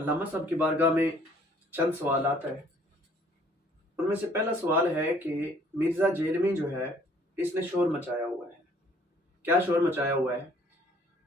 علامہ صاحب کی بارگاہ میں چند سوالات ہیں۔ ان میں سے پہلا سوال ہے کہ مرزا جیلمی جو ہے اس نے شور مچایا ہوا ہے۔ کیا شور مچایا ہوا ہے؟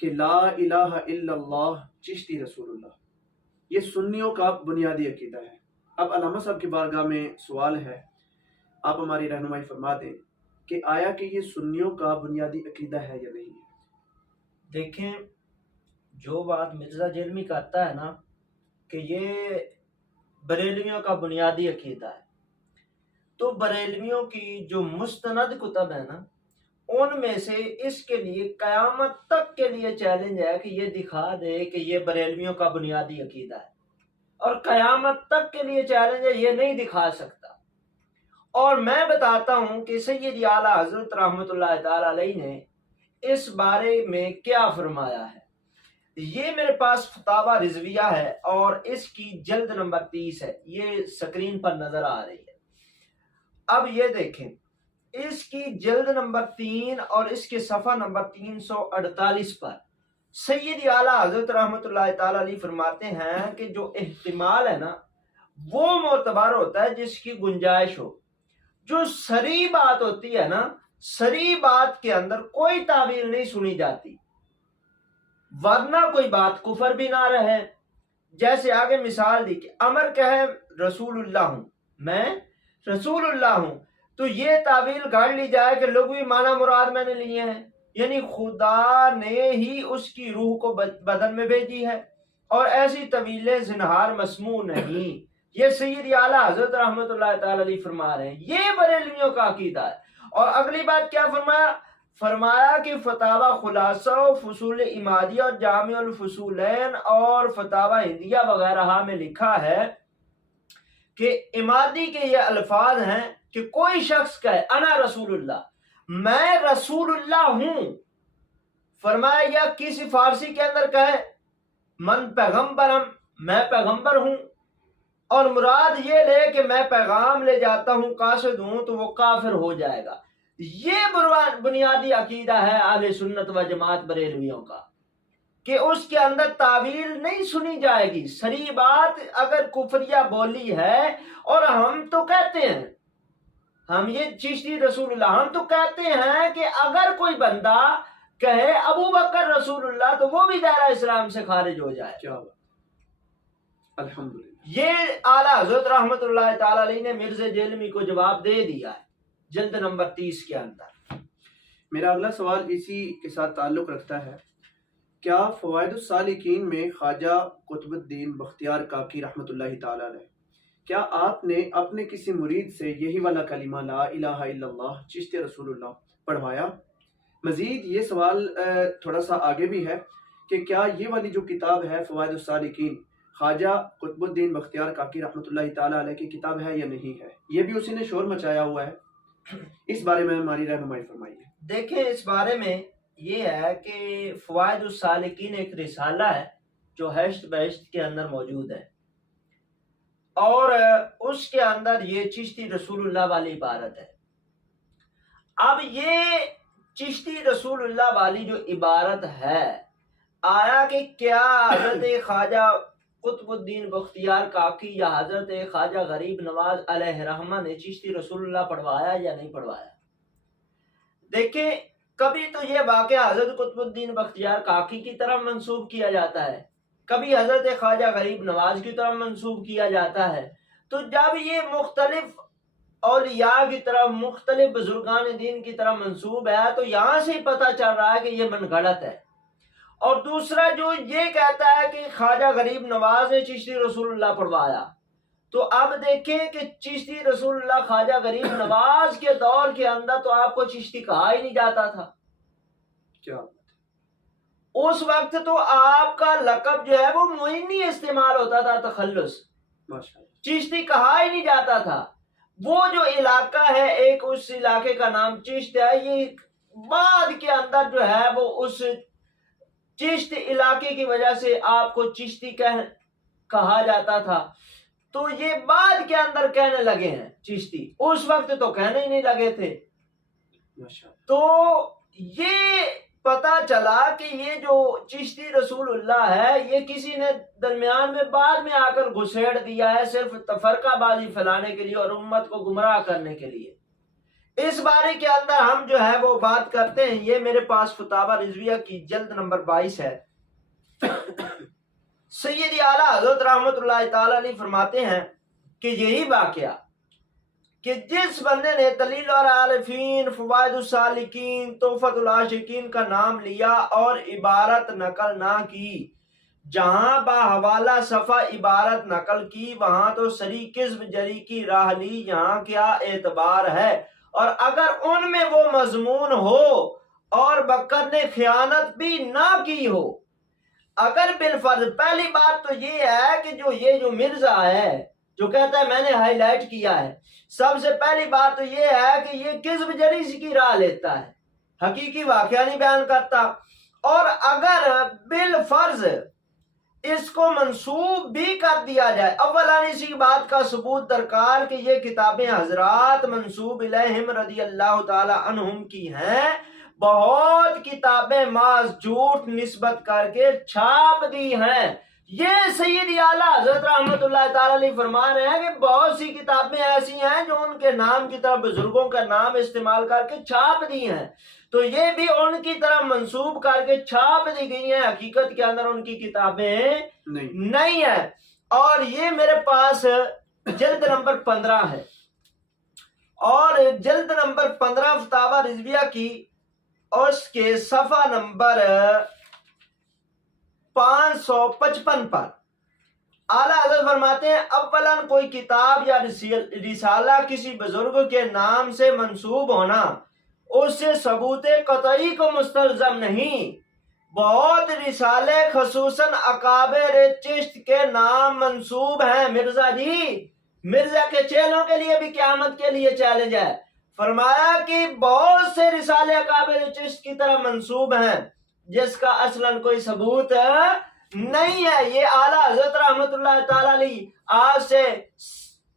کہ لا الہ الا اللہ چشتی رسول اللہ، یہ سنیوں کا بنیادی عقیدہ ہے۔ اب علامہ صاحب کی بارگاہ میں سوال ہے، آپ ہماری رہنمائی فرما دیں کہ آیا کہ یہ سنیوں کا بنیادی عقیدہ ہے یا نہیں ہے؟ دیکھیں، جو بات مرزا جیلمی کہتا ہے نا کہ یہ بریلویوں کا بنیادی عقیدہ ہے، تو بریلویوں کی جو مستند کتب ہے نا، ان میں سے اس کے لیے قیامت تک کے لیے چیلنج ہے کہ یہ دکھا دے کہ یہ بریلویوں کا بنیادی عقیدہ ہے، اور قیامت تک کے لیے چیلنج ہے، یہ نہیں دکھا سکتا۔ اور میں بتاتا ہوں کہ سید اعلیٰ حضرت رحمۃ اللہ تعالی علیہ نے اس بارے میں کیا فرمایا ہے۔ یہ میرے پاس فتاوی رضویہ ہے اور اس کی جلد نمبر 30 ہے، یہ سکرین پر نظر آ رہی ہے۔ اب یہ دیکھیں، اس کی جلد نمبر 3 اور اس کے صفحہ نمبر 348 پر سید اعلیٰ حضرت رحمۃ اللہ تعالی علیہ فرماتے ہیں کہ جو احتمال ہے نا وہ معتبر ہوتا ہے جس کی گنجائش ہو۔ جو صریح بات ہوتی ہے نا، صریح بات کے اندر کوئی تعویل نہیں سنی جاتی، ورنہ کوئی بات کفر بھی نہ رہے۔ جیسے آگے مثال دی کہ امر کہے رسول اللہ ہوں، میں رسول اللہ ہوں، تو یہ تعویل گاڑ لی جائے کہ لغوی معنی مراد میں نے لیے ہیں، یعنی خدا نے ہی اس کی روح کو بدن میں بھیجی ہے، اور ایسی طویلیں زنہار مسموع نہیں۔ یہ سید اعلیٰ حضرت رحمۃ اللہ تعالی علیہ فرما رہے ہیں، یہ بریلویوں کا عقیدہ ہے۔ اور اگلی بات کیا فرمایا کہ فتاوی خلاصہ و فصول امادیہ اور جامع الفصولین اور فتاوی ہندیہ وغیرہ میں لکھا ہے کہ امادی کے یہ الفاظ ہیں کہ کوئی شخص کہے انا رسول اللہ، میں رسول اللہ ہوں، فرمایا، یا کسی فارسی کے اندر کہے من پیغمبرم، میں پیغمبر ہوں، اور مراد یہ لے کہ میں پیغام لے جاتا ہوں، قاصد ہوں، تو وہ کافر ہو جائے گا۔ یہ بنیادی عقیدہ ہے اہل سنت و جماعت بریلویوں کا، کہ اس کے اندر تعویل نہیں سنی جائے گی۔ صریح بات اگر کفریہ بولی ہے، اور ہم تو کہتے ہیں، ہم یہ چشتی رسول اللہ، ہم تو کہتے ہیں کہ اگر کوئی بندہ کہے ابو بکر رسول اللہ تو وہ بھی دائرہ اسلام سے خارج ہو جائے۔ کیا بات، الحمدللہ۔ یہ اعلیٰ حضرت رحمۃ اللہ تعالی علیہ نے مرزا جیلمی کو جواب دے دیا ہے جلد نمبر 30 کے اندر۔ میرا اگلا سوال اسی کے ساتھ تعلق رکھتا ہے، کیا فوائد السالکین میں خواجہ قطب الدین بختیار کاکی رحمۃ اللہ تعالی علیہ، کیا آپ نے اپنے کسی مرید سے یہی والا کلمہ لا الہ الا اللہ چشت رسول اللہ پڑھوایا؟ مزید یہ سوال تھوڑا سا آگے بھی ہے کہ کیا یہ والی جو کتاب ہے فوائد السالکین خواجہ قطب الدین بختیار کاکی رحمۃ اللہ تعالی علیہ کی کتاب ہے یا نہیں ہے؟ یہ بھی اسی نے شور مچایا ہوا ہے، اس بارے میں ہماری رہنمائی فرمائیے۔ دیکھیں، اس بارے میں یہ ہے کہ فوائد السالکین ایک رسالہ ہے جو ہشت بہشت کے اندر موجود ہے، اور اس کے اندر یہ چشتی رسول اللہ والی عبارت ہے۔ اب یہ چشتی رسول اللہ والی جو عبارت ہے، آیا کہ کیا حضرت خواجہ قطب الدین بختیار کاکی یا حضرت خواجہ غریب نواز علیہ رحمہ نے چشتی رسول اللہ پڑھوایا یا نہیں پڑھوایا؟ دیکھیں، کبھی تو یہ واقعہ حضرت قطب الدین بختیار کاکی کی طرف منسوب کیا جاتا ہے، کبھی حضرت خواجہ غریب نواز کی طرف منسوب کیا جاتا ہے۔ تو جب یہ مختلف اولیاء کی طرف، مختلف بزرگان دین کی طرف منسوب ہے، تو یہاں سے ہی پتہ چل رہا ہے کہ یہ من گھڑت ہے۔ اور دوسرا جو یہ کہتا ہے کہ خواجہ غریب نواز نے چشتی رسول اللہ پڑھوایا، تو اب دیکھیں کہ چشتی رسول اللہ خواجہ غریب نواز کے دور کے اندر تو آپ کو چشتی کہا ہی نہیں جاتا تھا۔ کیا اس وقت تو آپ کا لقب جو ہے وہ معینی استعمال ہوتا تھا، تخلص، چشتی کہا ہی نہیں جاتا تھا۔ وہ جو علاقہ ہے، ایک اس علاقے کا نام چشت ہے، یہ بعد کے اندر جو ہے وہ اس چشت علاقے کی وجہ سے آپ کو چشتی کہا جاتا تھا، تو یہ بعد کے اندر کہنے لگے ہیں چشتی، اس وقت تو کہنے ہی نہیں لگے تھے۔ تو یہ پتا چلا کہ یہ جو چشتی رسول اللہ ہے یہ کسی نے درمیان میں بعد میں آ کر گھسیڑ دیا ہے صرف تفرقہ بازی پھیلانے کے لیے اور امت کو گمراہ کرنے کے لیے۔ اس بارے کے اندر ہم جو ہے وہ بات کرتے ہیں۔ یہ میرے پاس فتاوی رضویہ کی جلد نمبر 22 ہے۔ سید اعلیٰ حضرت رحمت اللہ تعالی علیہ فرماتے ہیں کہ یہی واقعہ کہ جس بندے نے دلیل اور عارفین، فوائد السالکین، تحفۃ العاشقین کا نام لیا اور عبارت نقل نہ کی، جہاں باحوالہ صفحہ عبارت نقل کی وہاں تو سری کذب جری کی راہ لی، یہاں کیا اعتبار ہے؟ اور اگر ان میں وہ مضمون ہو اور بکر نے خیانت بھی نہ کی ہو، اگر بالفرض، پہلی بات تو یہ ہے کہ جو مرزا ہے جو کہتا ہے میں نے ہائی لائٹ کیا ہے، سب سے پہلی بات تو یہ ہے کہ یہ کذب جری کی راہ لیتا ہے، حقیقی واقعہ نہیں بیان کرتا۔ اور اگر بالفرض اس کو منسوب بھی کر دیا جائے، اولا اسی بات کا ثبوت درکار کہ یہ کتابیں حضرات منسوب الیہم رضی اللہ تعالی عنہم کی ہیں، بہت کتابیں محض جھوٹ نسبت کر کے چھاپ دی ہیں۔ یہ سید اعلیٰ حضرت رحمت اللہ تعالی علیہ فرما رہے ہیں کہ بہت سی کتابیں ایسی ہیں جو ان کے نام کی طرف بزرگوں کا نام استعمال کر کے چھاپ دی ہیں، تو یہ بھی ان کی طرف منسوب کر کے چھاپ دی گئی ہیں، حقیقت کے اندر ان کی کتابیں نہیں ہیں۔ اور یہ میرے پاس جلد نمبر 15 ہے، اور جلد نمبر 15 فتاوی رضویہ کی، اس کے صفحہ نمبر 555 پر اعلیٰ حضرت فرماتے ہیں اولاً کوئی کتاب یا رسالہ کسی بزرگ کے نام سے منسوب ہونا اس سے ثبوت قطعی کو مستلزم نہیں۔ بہت رسالے خصوصاً اکابر چشت کے نام منسوب ہیں۔ مرزا جی، مرزا کے چیلوں کے لیے بھی قیامت کے لیے چیلنج ہے۔ فرمایا کہ بہت سے رسالے اکابر چشت کی طرح منسوب ہیں جس کا اصلاً کوئی ثبوت نہیں ہے۔ یہ اعلیٰ حضرت رحمت اللہ تعالی علیہ آج سے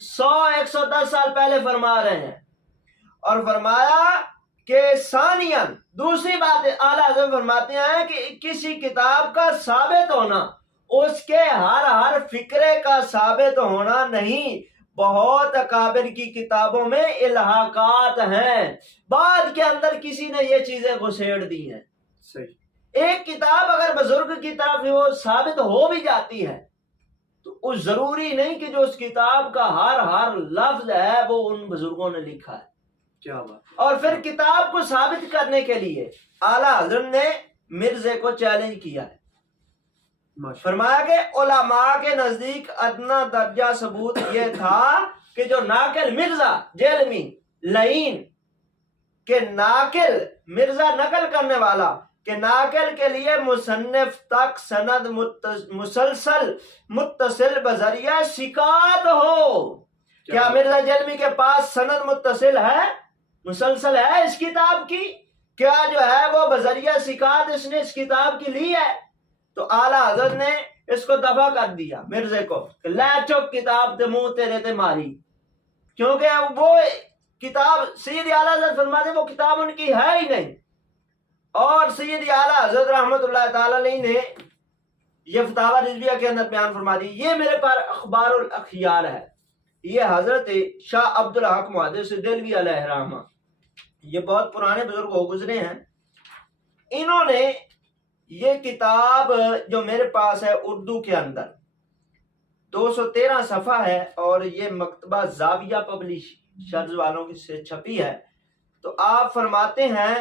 100-110 سال پہلے فرما رہے ہیں۔ اور فرمایا کہ ثانیاً دوسری بات اعلیٰ حضرت فرماتے ہیں کہ کسی کتاب کا ثابت ہونا اس کے ہر فکرے کا ثابت ہونا نہیں۔ بہت اکابر کی کتابوں میں الحاقات ہیں، بعد کے اندر کسی نے یہ چیزیں گھسیڑ دی ہیں۔ صحیح۔ ایک کتاب اگر بزرگ کی طرف وہ ثابت ہو بھی جاتی ہے تو اس ضروری نہیں کہ جو اس کتاب کا ہر لفظ ہے وہ ان بزرگوں نے لکھا ہے۔ کیا بات۔ اور پھر کتاب کو ثابت کرنے کے لیے اعلیٰ حضرت نے مرزے کو چیلنج کیا ہے۔ فرمایا کہ علماء کے نزدیک ادنا درجہ ثبوت یہ تھا کہ جو ناقل مرزا جیلمی لعین کہ ناقل مرزا نقل کرنے والا کہ ناقل کے لیے مصنف تک سند مسلسل متصل بذریعہ ثقات ہو۔ کیا مرزا جیلمی کے پاس سند متصل ہے، مسلسل ہے اس کتاب کی؟ کیا جو ہے وہ بذریعہ ثقات اس نے اس کتاب کی لی ہے؟ تو اعلیٰ حضرت نے اس کو دفع کر دیا مرزے کو کہ لے چک کتاب تے منہ تیرے تے ماری، کیونکہ وہ کتاب سید اعلیٰ حضرت فرماتے وہ کتاب ان کی ہے ہی نہیں۔ اور سید اعلیٰ حضرت رحمت اللہ تعالی علیہ نے یہ فتاوی رضویہ کے اندر بیان فرما دی۔ یہ میرے پاس اخبار الاخیار ہے، یہ حضرت شاہ عبد الحق محدث دہلوی علیہ رحمہ، یہ بہت پرانے بزرگ ہو گزرے ہیں۔ انہوں نے یہ کتاب جو میرے پاس ہے اردو کے اندر 213 صفحہ ہے، اور یہ مکتبہ زاویہ پبلشرز والوں کی سے چھپی ہے۔ تو آپ فرماتے ہیں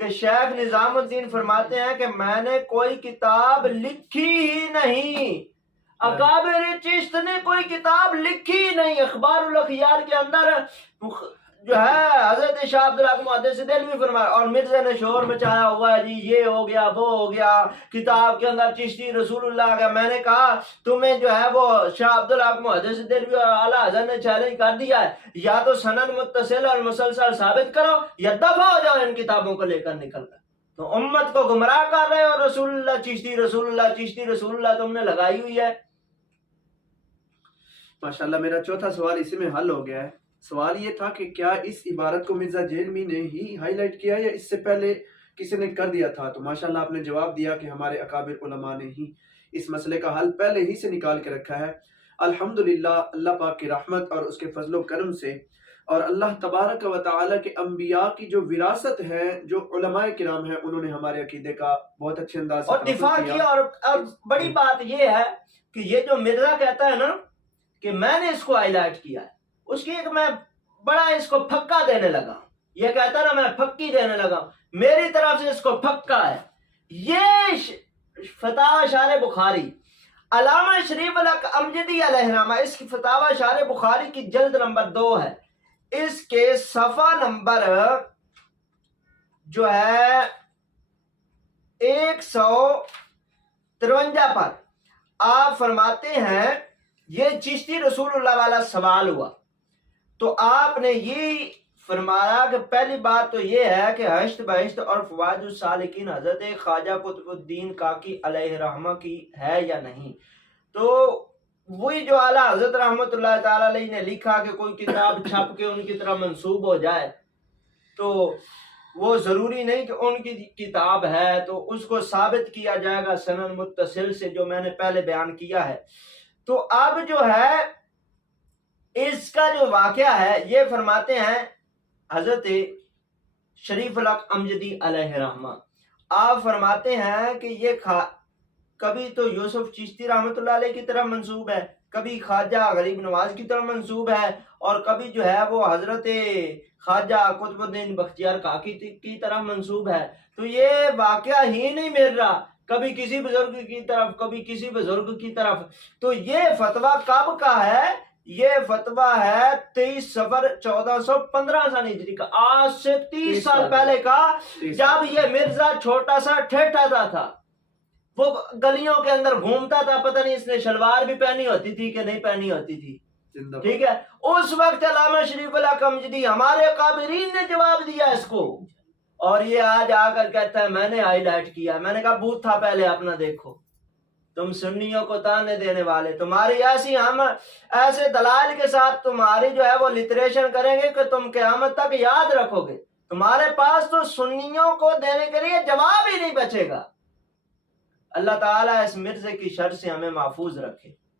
کہ شیخ نظام الدین فرماتے ہیں کہ میں نے کوئی کتاب لکھی ہی نہیں، اکابر چشت نے کوئی کتاب لکھی ہی نہیں۔ اخبار الاخیار کے اندر جو ہے حضرت شاہ عبد الحق محدث دہلوی فرمایا، اور مرزا نے شور مچایا ہوا ہے جی یہ ہو گیا وہ ہو گیا، کتاب کے اندر چشتی رسول اللہ کا۔ میں نے کہا تمہیں جو ہے وہ شاہ عبد الحق محدث دہلوی اور اعلیٰ حضرت نے چیلنج کر دیا ہے، یا تو سند متصل اور مسلسل ثابت کرو یا دفع ہو جاؤ ان کتابوں کو لے کر نکل کر۔ تو امت کو گمراہ کر رہے ہو، رسول اللہ چشتی رسول اللہ چشتی رسول اللہ تم نے لگائی ہوئی ہے۔ ماشاءاللہ، میرا چوتھا سوال اسی میں حل ہو گیا ہے۔ سوال یہ تھا کہ کیا اس عبارت کو مرزا جیلمی نے ہی ہائی لائٹ کیا یا اس سے پہلے کسی نے کر دیا تھا تو ماشاءاللہ آپ نے جواب دیا کہ ہمارے اکابر علماء نے ہی اس مسئلے کا حل پہلے ہی سے نکال کے رکھا ہے۔ الحمدللہ اللہ پاک کی رحمت اور اس کے فضل و کرم سے، اور اللہ تبارک و تعالیٰ کے انبیاء کی جو وراثت ہے، جو علماء کرام ہیں، انہوں نے ہمارے عقیدے کا بہت اچھے انداز سے اور دفاع کیا۔ اور بڑی بات یہ ہے کہ یہ جو مرزا کہتا ہے نا کہ میں نے اس کو ہائی لائٹ کیا ہے، اس کی ایک میں بڑا اس کو پھکا دینے لگا، یہ کہتا ہے نا میں پھکی دینے لگا، میری طرف سے اس کو پھکا ہے۔ یہ فتاوی شارح بخاری علامہ شریف الحق امجدی علیہ رحمہ، اس کی فتاوی شارح بخاری کی جلد نمبر 2 ہے، اس کے صفحہ نمبر جو ہے 153 پر آپ فرماتے ہیں یہ چشتی رسول اللہ والا سوال ہوا تو آپ نے یہ فرمایا کہ پہلی بات تو یہ ہے کہ ہشت بہشت اور فوائد السالکین حضرت خواجہ قطب الدین کاکی علیہ رحمہ کی ہے یا نہیں۔ تو وہی جو اعلیٰ حضرت رحمت اللہ تعالی علیہ نے لکھا کہ کوئی کتاب چھپ کے ان کی طرح منسوب ہو جائے تو وہ ضروری نہیں کہ ان کی کتاب ہے تو اس کو ثابت کیا جائے گا سند متصل سے، جو میں نے پہلے بیان کیا ہے۔ تو اب جو ہے اس کا جو واقعہ ہے یہ فرماتے ہیں حضرت شریف الحق امجدی علیہ رحمہ، آپ فرماتے ہیں کہ یہ کبھی تو یوسف چشتی رحمت اللہ علیہ کی طرف منسوب ہے، کبھی خواجہ غریب نواز کی طرف منسوب ہے، اور کبھی جو ہے وہ حضرت خواجہ قطب الدین بختیار کاکی کی طرف منسوب ہے۔ تو یہ واقعہ ہی نہیں مل رہا، کبھی کسی بزرگ کی طرف کبھی کسی بزرگ کی طرف۔ تو یہ فتویٰ کب کا ہے؟ یہ فتویٰ ہے 23 صفر 1415 ہجری کا، آج سے 30 سال پہلے کا، جب یہ مرزا چھوٹا سا ٹھیٹھا تھا، وہ گلیوں کے اندر گھومتا تھا، پتہ نہیں اس نے شلوار بھی پہنی ہوتی تھی کہ نہیں پہنی ہوتی تھی، ٹھیک ہے۔ اس وقت علامہ شریف الحق امجدی ہمارے اکابرین نے جواب دیا اس کو، اور یہ آج آ کر کہتا ہے میں نے ہائی لائٹ کیا۔ میں نے کہا بوت تھا پہلے اپنا دیکھو، تم سنیوں کو تانے دینے والے، تمہاری ایسی ہم ایسے دلائل کے ساتھ تمہاری جو ہے وہ لٹریشن کریں گے کہ تم قیامت تک یاد رکھو گے، تمہارے پاس تو سنیوں کو دینے کے لیے جواب ہی نہیں بچے گا۔ اللہ تعالیٰ اس مرزے کی شر سے ہمیں محفوظ رکھے۔